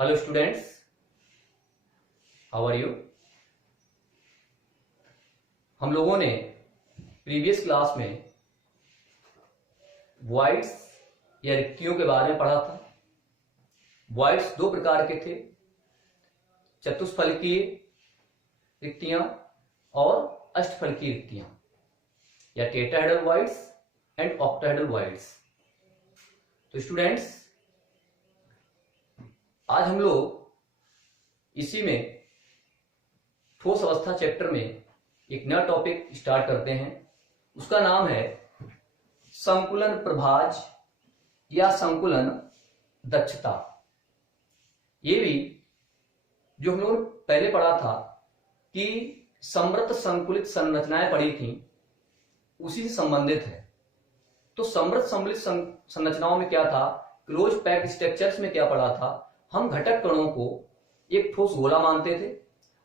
Hello students, how are you. हम लोगों ने प्रीवियस क्लास में वॉइड्स या रिक्तियों के बारे में पढ़ा था। वॉइड्स दो प्रकार के थे, चतुष्फलकीय रिक्तियां और अष्टफलकीय रिक्तियां, या tetrahedral voids and octahedral voids. तो स्टूडेंट्स, आज हम लोग इसी में ठोस अवस्था चैप्टर में एक नया टॉपिक स्टार्ट करते हैं। उसका नाम है संकुलन प्रभाज या संकुलन दक्षता। ये भी जो हम लोग पहले पढ़ा था कि समृद्ध संकुलित संरचनाएं पढ़ी थी, उसी से संबंधित है। तो समृद्ध संकुलित संरचनाओं में क्या था, क्लोज पैक्ड स्ट्रक्चर्स में क्या पढ़ा था, हम घटक कणों को एक ठोस गोला मानते थे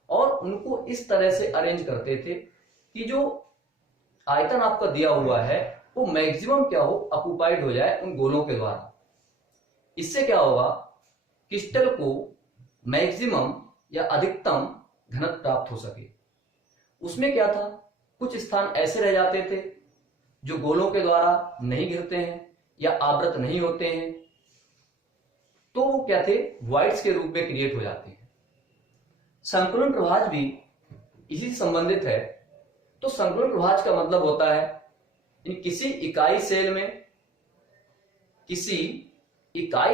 और उनको इस तरह से अरेंज करते थे कि जो आयतन आपका दिया हुआ है वो मैक्सिमम क्या हो, ऑक्युपाइड हो जाए उन गोलों के द्वारा। इससे क्या होगा, क्रिस्टल को मैक्सिमम या अधिकतम घनत्व प्राप्त हो सके। उसमें क्या था, कुछ स्थान ऐसे रह जाते थे जो गोलों के द्वारा नहीं घिरते हैं या आवृत नहीं होते हैं, तो वो क्या थे, वॉइड्स के रूप में क्रिएट हो जाते हैं। संकुलन प्रभाज भी इसी से संबंधित है। तो संकुलन प्रभाज का मतलब होता है इन किसी इकाई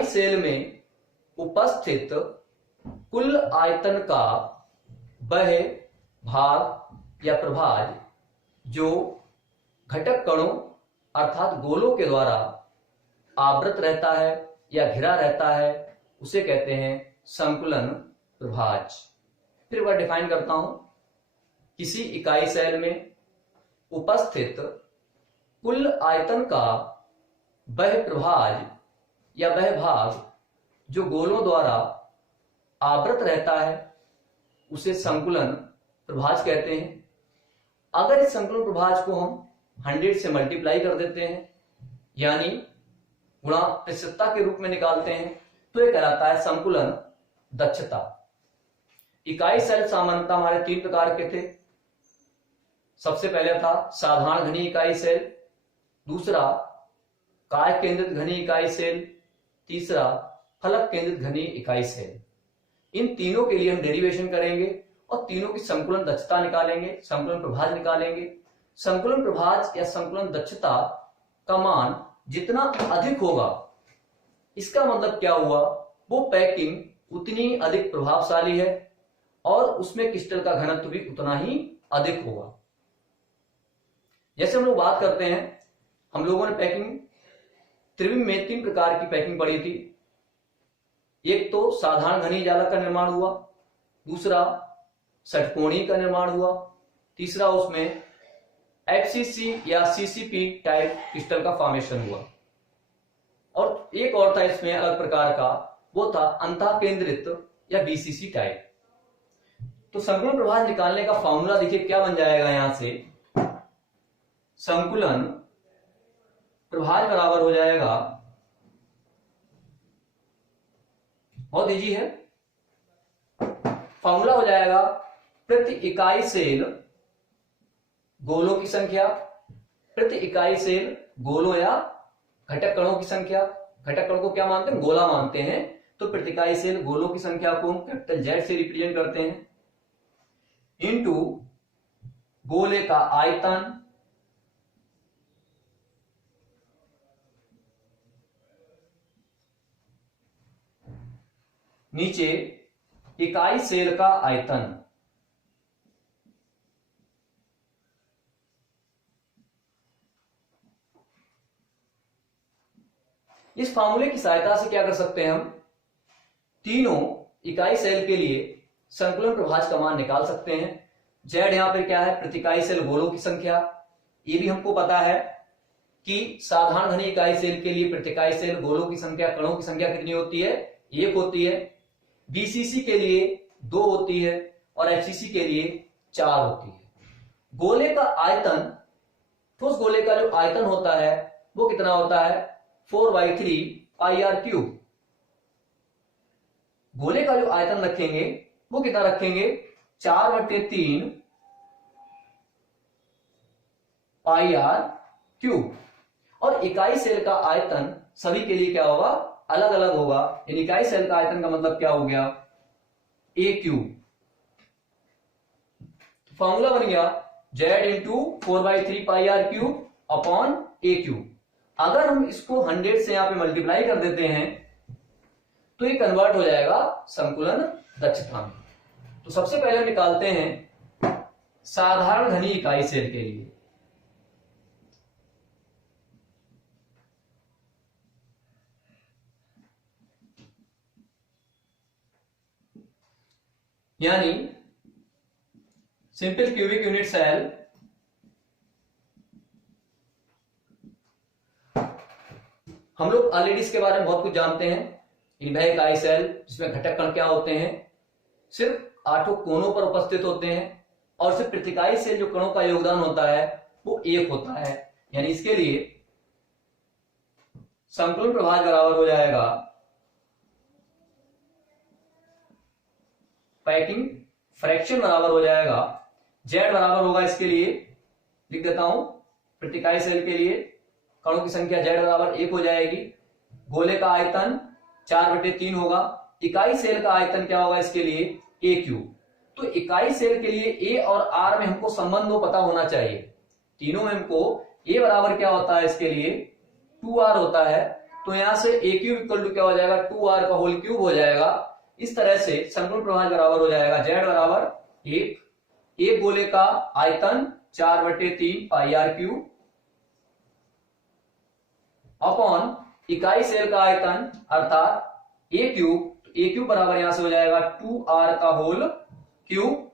सेल में उपस्थित कुल आयतन का वह भाग या प्रभाज जो घटक कणों अर्थात गोलों के द्वारा आवृत रहता है या घिरा रहता है, उसे कहते हैं संकुलन प्रभाज। फिर वह डिफाइन करता हूं, किसी इकाई सेल में उपस्थित कुल आयतन का वह प्रभाज या वह भाग जो गोलों द्वारा आवृत रहता है, उसे संकुलन प्रभाज कहते हैं। अगर इस संकुलन प्रभाज को हम 100 से मल्टीप्लाई कर देते हैं, यानी गुणा प्रतिशतता के रूप में निकालते हैं, तो यह कहलाता है संकुलन दक्षता। इकाई सेल सामान्यतः हमारे 3 प्रकार के थे। सबसे पहले था साधारण घनीय इकाई सेल, दूसरा काय केंद्रित घनीय इकाई सेल, तीसरा फलक केंद्रित घनीय इकाई सेल। इन तीनों के लिए हम डेरिवेशन करेंगे और तीनों की संकुलन दक्षता निकालेंगे, संकुलन प्रभाज निकालेंगे। संकुलन प्रभाज या संकुलन दक्षता का मान जितना अधिक होगा, इसका मतलब क्या हुआ, वो पैकिंग उतनी अधिक प्रभावशाली है और उसमें क्रिस्टल का घनत्व भी उतना ही अधिक होगा। जैसे हम लोग बात करते हैं, हम लोगों ने पैकिंग त्रिविम में 3 प्रकार की पैकिंग पढ़ी थी। एक तो साधारण घनीय जालक का निर्माण हुआ, दूसरा षटकोणीय का निर्माण हुआ, तीसरा उसमें एफसीसी या सीसीपी टाइप क्रिस्टल का फॉर्मेशन हुआ, और एक और था इसमें अलग प्रकार का, वो था अंतः केंद्रित या बीसीसी टाइप। तो संकुलन प्रभाज निकालने का फॉर्मूला देखिए क्या बन जाएगा। यहां से संकुलन प्रभाज बराबर हो जाएगा, बहुत इजी है, फॉर्मूला हो जाएगा प्रति इकाई सेल गोलों की संख्या, प्रति इकाई सेल गोलों या घटक कणों की संख्या। घटक कण को क्या मानते हैं, गोला मानते हैं, तो प्रति इकाई सेल गोलों की संख्या को हम कैपिटल जेड से रिप्रेजेंट करते हैं, इनटू गोले का आयतन नीचे इकाई सेल का आयतन। इस फार्मूले की सहायता से क्या कर सकते हैं, हम तीनों इकाई सेल के लिए संकुलन प्रभाज का मान निकाल सकते हैं। जेड यहां पर क्या है, प्रति इकाई सेल गोलों की संख्या। ये भी हमको पता है कि साधारण घनीय इकाई सेल के लिए प्रति इकाई सेल गोलों की संख्या, कणों की संख्या कितनी होती है, 1 होती है। बीसीसी के लिए 2 होती है और एफसीसी के लिए 4 होती है। गोले का आयतन, ठोस गोले का जो आयतन होता है वो कितना होता है, 4/3 पाई आर क्यूब। गोले का जो आयतन रखेंगे वो कितना रखेंगे, 4/3 पाई आर क्यूब। और इकाई सेल का आयतन सभी के लिए क्या होगा, अलग अलग होगा। इन इकाई सेल का आयतन का मतलब क्या हो गया, ए क्यूब। फॉर्मूला बन गया Z into 4/3 pi R cube upon a cube. अगर हम इसको 100 से यहां पे मल्टीप्लाई कर देते हैं तो ये कन्वर्ट हो जाएगा संकुलन दक्षता में। तो सबसे पहले हम निकालते हैं साधारण घनी इकाई सेल के लिए। यानी सिंपल क्यूबिक यूनिट सेल हम लोग ऑलरेडी इसके बारे में बहुत कुछ जानते हैं। इनवैय इकाई सेल जिसमें घटक कण क्या होते हैं, सिर्फ 8 कोनों पर उपस्थित होते हैं और सिर्फ प्रतिकाई सेल जो कणों का योगदान होता है वो 1 होता है। यानी इसके लिए संकुलन प्रभाज बराबर हो जाएगा पैकिंग फ्रैक्शन बराबर हो जाएगा जेड बराबर होगा, इसके लिए लिख देता हूं, प्रतिकाई सेल के लिए कणों की संख्या जेड बराबर 1 हो जाएगी। गोले का आयतन 4/3 होगा। इकाई सेल का आयतन क्या होगा इसके लिए, ए क्यूब। तो इकाई सेल के लिए ए और आर में हमको संबंध पता होना चाहिए। तीनों में हमको ए बराबर क्या होता है इसके लिए 2r होता है। तो यहां से ए क्यूब इक्वल टू क्या हो जाएगा 2r का होल क्यूब हो जाएगा। इस तरह से संकुलन प्रभाज बराबर हो जाएगा जेड बराबर 1, एक गोले का आयतन 4/3 पाई आर क्यूब अपॉन इकाई सेल का आयतन अर्थात ए क्यूब। तो ए क्यूब बराबर यहां से हो जाएगा 2r का होल क्यूब।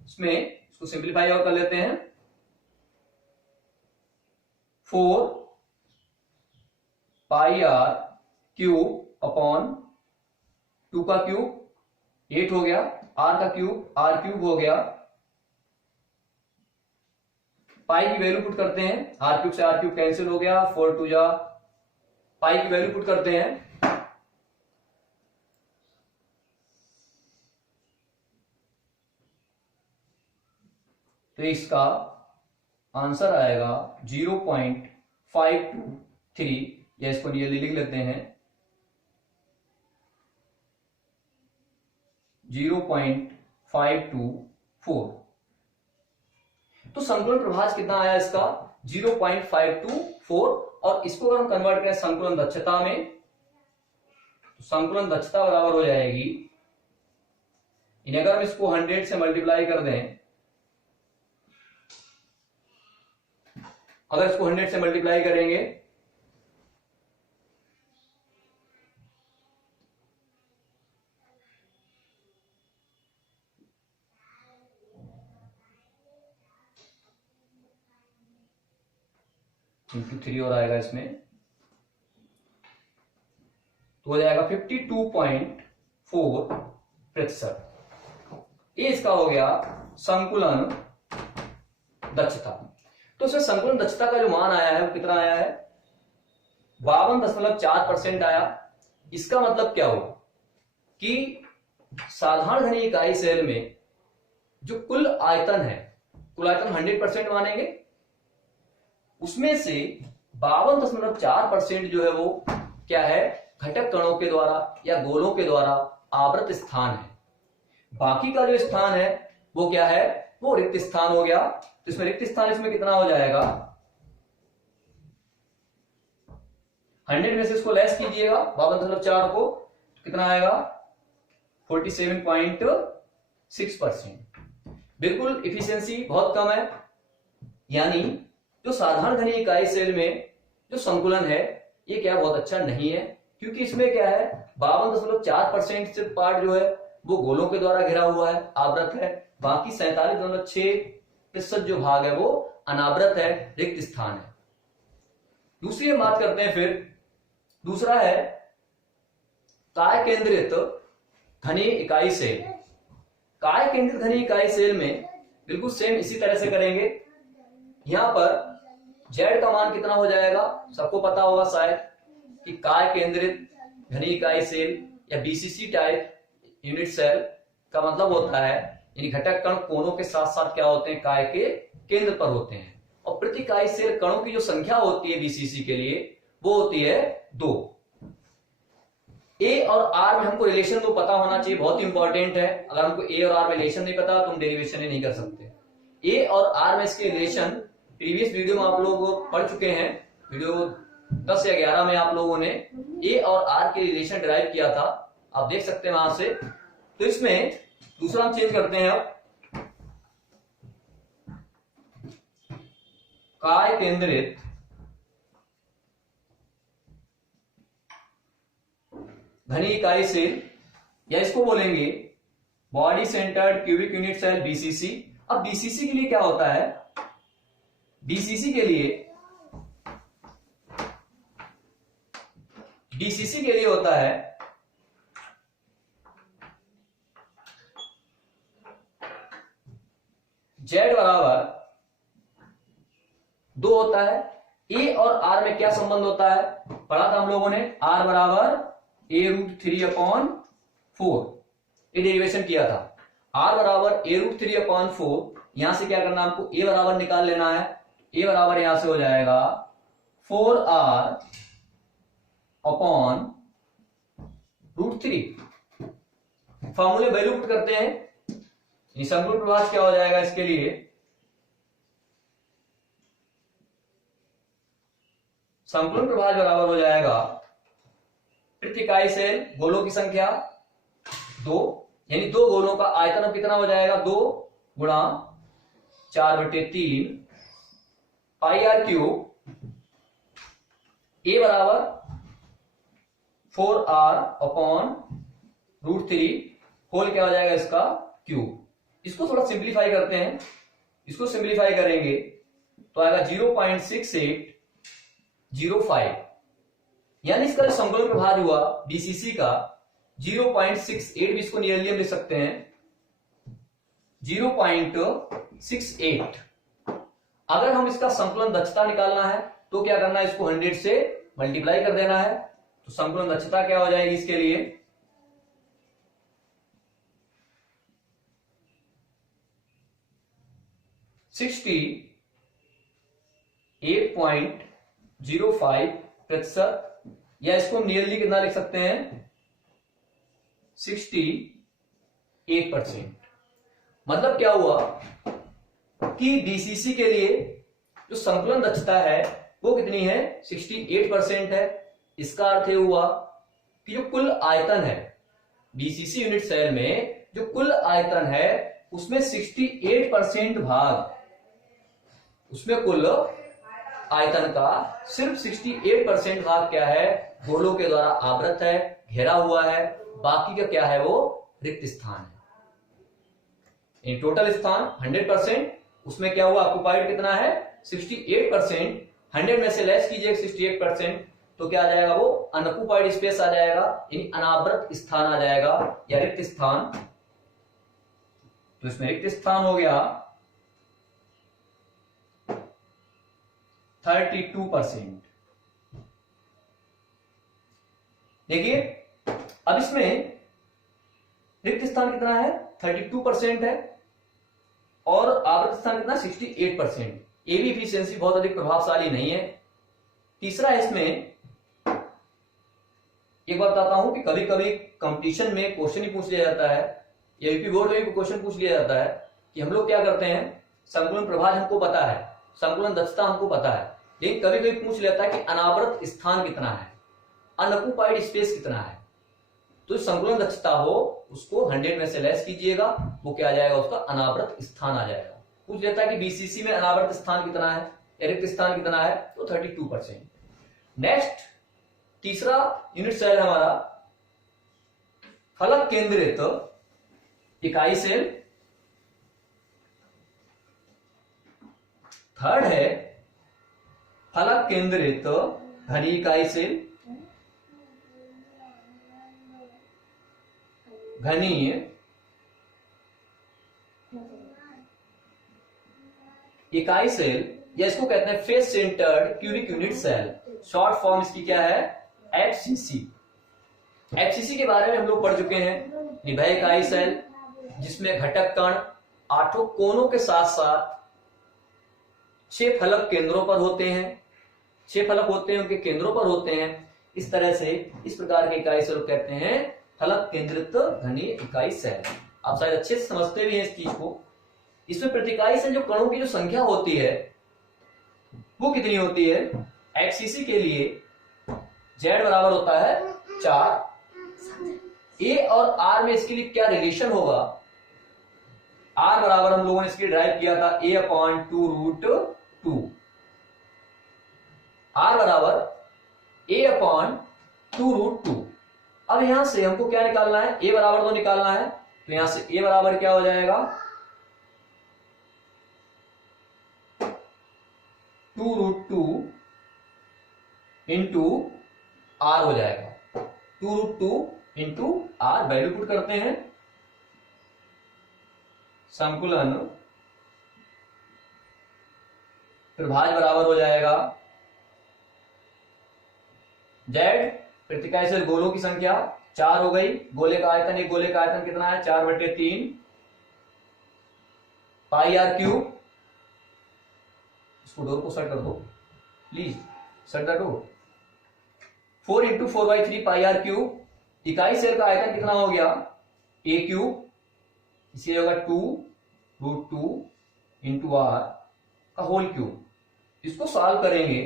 इसमें इसको सिंप्लीफाई और कर लेते हैं, 4 पाई आर क्यूब अपॉन 2 का क्यूब 8 हो गया, r का क्यूब r क्यूब हो गया। पाई की वैल्यू पुट करते हैं, r क्यूब से r क्यूब कैंसिल हो गया, 4 2 जा, पाई की वैल्यू पुट करते हैं, तो इसका आंसर आएगा 0.523, या इसको नियरली लिख लेते हैं 0.524। तो संकुलन प्रभाज कितना आया इसका 0.524। और इसको अगर हम कन्वर्ट करें संकुलन दक्षता में तो संकुलन दक्षता बराबर हो जाएगी, इन्हें अगर हम इसको 100 से मल्टीप्लाई कर दें, अगर इसको 100 से मल्टीप्लाई करेंगे इंटू 3 और आएगा इसमें, तो हो जाएगा 52.4%। ये इसका हो गया संकुलन दक्षता। तो इसमें संकुलन दक्षता का जो मान आया है वो कितना आया है 52.4% आया। इसका मतलब क्या हुआ कि साधारण घनी इकाई सेल में जो कुल आयतन है, कुल आयतन 100% मानेंगे, उसमें से 52.4% जो है वो क्या है घटक कणों के द्वारा या गोलों के द्वारा आवृत स्थान है। बाकी का जो स्थान है वो क्या है, वो रिक्त स्थान हो गया। तो इसमें रिक्त स्थान इसमें कितना हो जाएगा 100 में से इसको लेस कीजिएगा 52.4 को, तो कितना आएगा 47.6%। बिल्कुल इफिशियंसी बहुत कम है। यानी जो साधारण घनी इकाई सेल में जो संकुलन है ये क्या बहुत अच्छा नहीं है, क्योंकि इसमें क्या है 52.4% सिर्फ पार्ट जो है वो गोलों के द्वारा घिरा हुआ है, आवृत है। बाकी 47.6% जो भाग है वो अनावृत है, रिक्त स्थान है। दूसरी हम बात करते हैं, फिर दूसरा है काय केंद्रित घनी इकाई सेल। काय केंद्रित घनी इकाई सेल में बिल्कुल सेम इसी तरह से करेंगे। यहां पर z का मान कितना हो जाएगा, सबको पता होगा शायद कि काय केंद्रित घनी इकाई सेल या बीसीसी टाइप यूनिट सेल का मतलब होता है, यानी घटक कण कोनों के साथ साथ क्या होते हैं, काय के केंद्र पर होते हैं। और प्रति इकाई सेल कणों की जो संख्या होती है बीसीसी के लिए वो होती है 2। ए और आर में हमको रिलेशन तो पता होना चाहिए, बहुत ही इंपॉर्टेंट है। अगर हमको ए और आर में रिलेशन नहीं पता तो हम डेरिवेशन ही नहीं कर सकते। ए और आर में इसके रिलेशन प्रीवियस वीडियो में आप लोग पढ़ चुके हैं, वीडियो 10 या 11 में आप लोगों ने ए और आर के रिलेशन डिराइव किया था, आप देख सकते हैं वहां से। तो इसमें दूसरा हम चेंज करते हैं, अब काय केंद्रित घनी इकाई सेल, या इसको बोलेंगे body centred cubic unit cell BCC. अब बीसीसी के लिए क्या होता है, बीसीसी के लिए होता है जेड बराबर 2 होता है। ए और आर में क्या संबंध होता है, पढ़ा था हम लोगों ने, आर बराबर a√3/4, ये डेरिवेशन किया था। आर बराबर a√3/4, यहां से क्या करना, हमको ए बराबर निकाल लेना है। ए बराबर यहां से हो जाएगा 4r/√3। फॉर्मूले वैल्यू पुट करते हैं, संपूर्ण प्रभाज क्या हो जाएगा इसके लिए, संपूर्ण प्रभाज बराबर हो जाएगा प्रति इकाई सेल गोलों की संख्या 2, यानी 2 गोलों का आयतन कितना हो जाएगा, 2 गुणा 4/3 πr³। ए बराबर 4r/√3 होल क्या हो जाएगा इसका क्यूब। इसको थोड़ा सिंप्लीफाई करते हैं, इसको सिंप्लीफाई करेंगे तो आएगा 0.6805, यानी इसका जो संकुलन प्रभाज हुआ बीसीसी का 0.68, भी इसको नियरली हम लिख सकते हैं 0.68। अगर हम इसका संकुलन दक्षता निकालना है तो क्या करना है, इसको 100 से मल्टीप्लाई कर देना है। तो संकुलन दक्षता क्या हो जाएगी इसके लिए, 68.05%, या इसको नियरली कितना लिख सकते हैं, 68%। मतलब क्या हुआ कि बीसीसी के लिए जो संकुलन दक्षता है वो कितनी है, 68% है। इसका अर्थ ये हुआ कि जो कुल आयतन है बीसीसी यूनिट सेल में, जो कुल आयतन है उसमें 68% भाग, उसमें कुल आयतन का सिर्फ 68% भाग क्या है, गोलों के द्वारा आवृत है, घेरा हुआ है। बाकी का क्या है, वो रिक्त स्थान है। इन टोटल स्थान 100%, उसमें क्या हुआ, ऑक्युपाइड कितना है, 68%। 100 में से लेस कीजिए 68%, तो क्या आ जाएगा, वो अनऑक्युपाइड स्पेस आ जाएगा, यानी अनावृत स्थान आ जाएगा या रिक्त स्थान। तो इसमें रिक्त स्थान हो गया 32%। देखिए अब इसमें रिक्त स्थान कितना है, 32% है, और आवृत स्थान कितना, 68%। ये भी इफिशियंसी बहुत अधिक प्रभावशाली नहीं है। तीसरा इसमें एक बात बताता हूं कि कभी कभी कंपटीशन में क्वेश्चन ही पूछ लिया जाता है, या यूपी बोर्ड में भी क्वेश्चन पूछ लिया जाता है कि हम लोग क्या करते हैं, संकुलन प्रभाज हमको पता है, संकुलन दक्षता हमको पता है, लेकिन कभी कभी पूछ लेता है कि अनावृत स्थान कितना है, अनऑक्युपाइड स्पेस कितना है। तो संकुलन दक्षता हो उसको 100 में से लेस कीजिएगा, वो क्या आ जाएगा, उसका अनावृत स्थान आ जाएगा। पूछ लेता है कि बीसीसी में अनावृत स्थान कितना है, रिक्त स्थान कितना है, तो 32%। नेक्स्ट तीसरा यूनिट सेल हमारा फलक केंद्रित इकाई सेल। थर्ड है फलक केंद्रित घनी इकाई सेल। घनी इकाई सेल, या इसको कहते हैं face centred cubic unit cell, short form इसकी क्या है, एफसीसी। एफसीसी के बारे में हम लोग पढ़ चुके हैं। निभा इकाई सेल जिसमें घटक कण 8 कोनों के साथ साथ 6 फलक केंद्रों पर होते हैं, 6 फलक होते हैं उनके केंद्रों पर होते हैं। इस तरह से इस प्रकार के इकाई सेल कहते हैं फलक केंद्रित घनीय इकाई सेल। आप शायद अच्छे से समझते भी हैं इस चीज को। इसमें प्रतिकाई सेल जो कणों की जो संख्या होती है वो कितनी होती है? एफसीसी के लिए Z बराबर होता है 4। ए और आर में इसके लिए क्या रिलेशन होगा? आर बराबर हम लोगों ने इसके लिए ड्राइव किया था A/2√2। आर बराबर A/2√2। अब यहां से हमको क्या निकालना है? ए बराबर तो निकालना है, तो यहां से ए बराबर क्या हो जाएगा? 2√2 इंटू आर हो जाएगा। 2√2 इंटू आर वैल्यू पुट करते हैं, संकुलन प्रभाज बराबर हो जाएगा Z प्रतिकाय सेल गोलों की संख्या 4 हो गई। गोले का आयतन, एक गोले का आयतन कितना है? 4/3 पाई आर क्यूब। इसको डोर को सेट कर दो please, set the door. 4 into 4/3 pi R cube. इकाई सेल का आयतन कितना हो गया? ए क्यूब, इसलिए होगा 2√2 इंटू आर का होल क्यूब। इसको सॉल्व करेंगे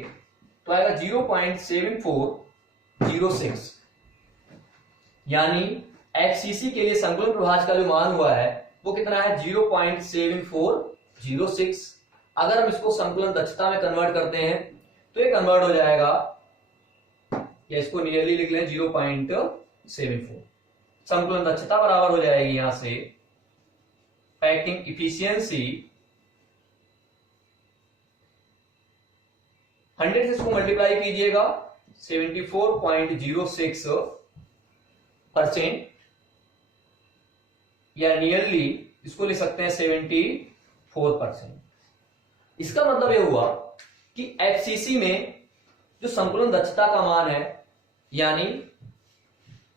तो आएगा 0.7406। यानी एफसीसी के लिए संकुलन प्रभाज का जो मान हुआ है वो कितना है? 0.7406। अगर हम इसको संकुलन दक्षता में कन्वर्ट करते हैं तो ये कन्वर्ट हो जाएगा, या इसको नियरली लिख लें 0.74। संकुलन दक्षता बराबर हो जाएगी यहां से पैकिंग इफिशियंसी 100 से इसको मल्टीप्लाई कीजिएगा 74.06%, या नियरली इसको लिख सकते हैं 74%। इसका मतलब यह हुआ कि एफसीसी में जो संकुलन दक्षता का मान है, यानी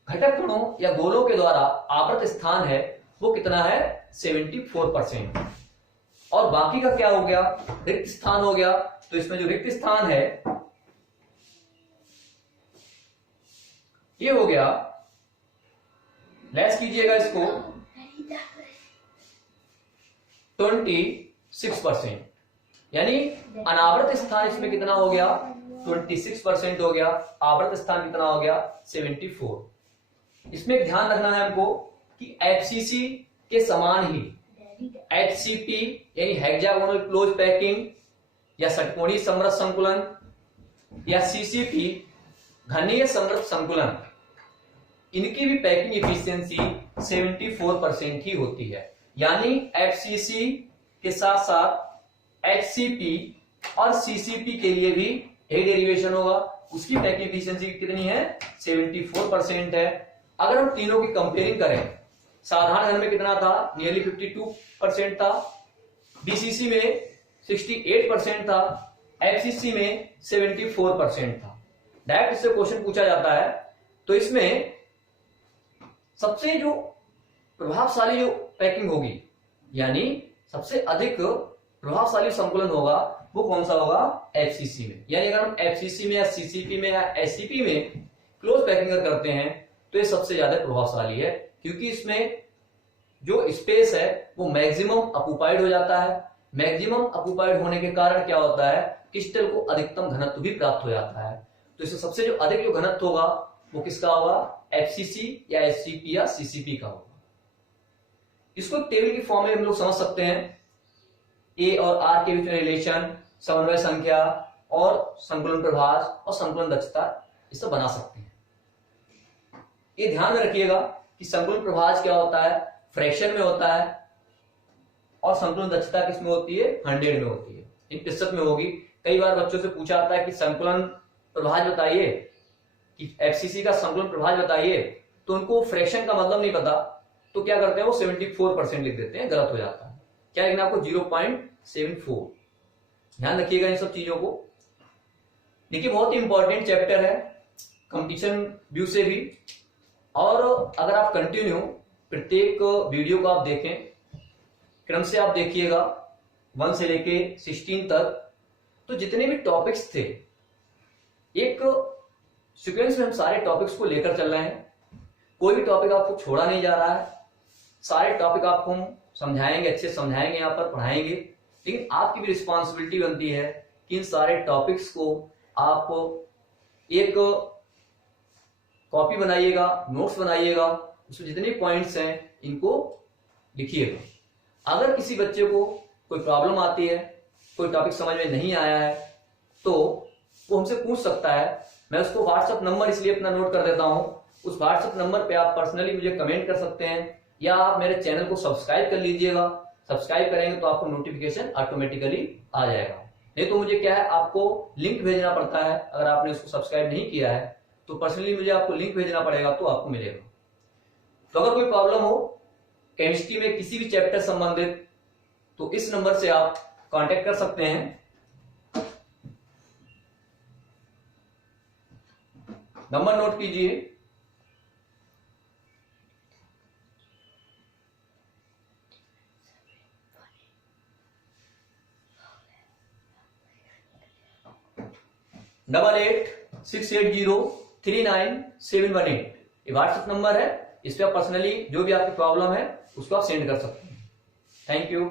घटक कणों या गोलों के द्वारा आवृत स्थान है, वो कितना है? 74%। और बाकी का क्या हो गया? रिक्त स्थान हो गया। तो इसमें जो रिक्त स्थान है ये हो गया, लेस कीजिएगा इसको 26%, यानी अनावृत स्थान इसमें कितना हो गया? 26% हो गया। आवृत स्थान कितना हो गया? 74। इसमें ध्यान रखना है हमको कि एफसीसी के समान ही एचसीपी यानी हेक्सागोनल क्लोज पैकिंग या षटकोणीय समृद्ध संकुलन या सीसीपी घनीय समृद्ध संकुलन, इनकी भी पैकिंग इफिशियंसी 74% ही होती है। यानी एफसीसी के साथ साथ एचसीपी और सीसीपी के लिए भी एक डेरिवेशन होगा, उसकी पैकिंग इफिशियंसी कितनी है? 74% है। अगर हम तीनों की कंपेयरिंग करें, साधारण घन में कितना था? नियरली 52% था, बीसीसी में 68% था, एफसीसी में 74% था। डायरेक्ट इससे क्वेश्चन पूछा जाता है। तो इसमें सबसे जो प्रभावशाली जो पैकिंग होगी, यानी सबसे अधिक प्रभावशाली संकुलन होगा, वो कौन सा होगा? एफसीसी में। यानी अगर हम एफसीसी में या सीसीपी में या एससीपी में क्लोज पैकिंग करते हैं तो ये सबसे ज्यादा प्रभावशाली है, क्योंकि इसमें जो स्पेस है वो मैक्सिमम ऑक्युपाइड हो जाता है। मैक्सिमम ऑक्युपाइड होने के कारण क्या होता है? क्रिस्टल को अधिकतम घनत्व भी प्राप्त हो जाता है। तो इसमें सबसे जो अधिक जो घनत्व होगा वो किसका होगा? एफसीसी या एससीपी या सीसीपी का होगा। इसको टेबल की फॉर्म में हम लोग समझ सकते हैं। ए और आर के बीच में रिलेशन, समन्वय संख्या और संकुलन प्रभाज और संकुलन दक्षता, इसे बना सकते हैं। ये ध्यान में रखिएगा कि संकुलन प्रभाज क्या होता है? फ्रैक्शन में होता है, और संकुलन दक्षता किस में होती है? 100 में होती है। इन प्रतिशत में होगी। कई बार बच्चों से पूछा जाता है कि संकुलन प्रभाज बताइए, कि एफसीसी का संकुलन प्रभाज बताइए, तो उनको फ्रैक्शन का मतलब नहीं पता, तो क्या करते हैं? वो 74% लिख देते हैं, गलत हो जाता है। क्या लिखना आपको? 0.74। ध्यान रखिएगा इन सब चीजों को। देखिए बहुत ही इंपॉर्टेंट चैप्टर है कंपटीशन व्यू से भी। और अगर आप कंटिन्यू प्रत्येक वीडियो को आप देखें, क्रम से आप देखिएगा 1 से लेके 16 तक, तो जितने भी टॉपिक्स थे एक सीक्वेंस में हम सारे टॉपिक्स को लेकर चल रहे हैं। कोई भी टॉपिक आपको छोड़ा नहीं जा रहा है, सारे टॉपिक आपको हम समझाएंगे, अच्छे समझाएंगे, यहाँ पर पढ़ाएंगे। लेकिन आपकी भी रिस्पॉन्सिबिलिटी बनती है कि इन सारे टॉपिक्स को आप एक कॉपी बनाइएगा, नोट्स बनाइएगा, उसमें जितने पॉइंट्स हैं इनको लिखिएगा। अगर किसी बच्चे को कोई प्रॉब्लम आती है, कोई टॉपिक समझ में नहीं आया है, तो वो हमसे पूछ सकता है। मैं उसको व्हाट्सएप नंबर इसलिए अपना नोट कर देता हूं, उस व्हाट्सएप नंबर पे आप पर्सनली मुझे कमेंट कर सकते हैं, या आप मेरे चैनल को सब्सक्राइब कर लीजिएगा। सब्सक्राइब करेंगे तो आपको नोटिफिकेशन ऑटोमेटिकली आ जाएगा। नहीं तो मुझे क्या है, आपको लिंक भेजना पड़ता है। अगर आपने उसको सब्सक्राइब नहीं किया है तो पर्सनली मुझे आपको लिंक भेजना पड़ेगा, तो आपको मिलेगा। तो अगर कोई प्रॉब्लम हो केमिस्ट्री में किसी भी चैप्टर संबंधित, तो इस नंबर से आप कांटेक्ट कर सकते हैं। नंबर नोट कीजिए, 8868039718। ये व्हाट्सएप नंबर है, इस पर आप पर्सनली जो भी आपकी प्रॉब्लम है उसको आप सेंड कर सकते हैं। Thank you.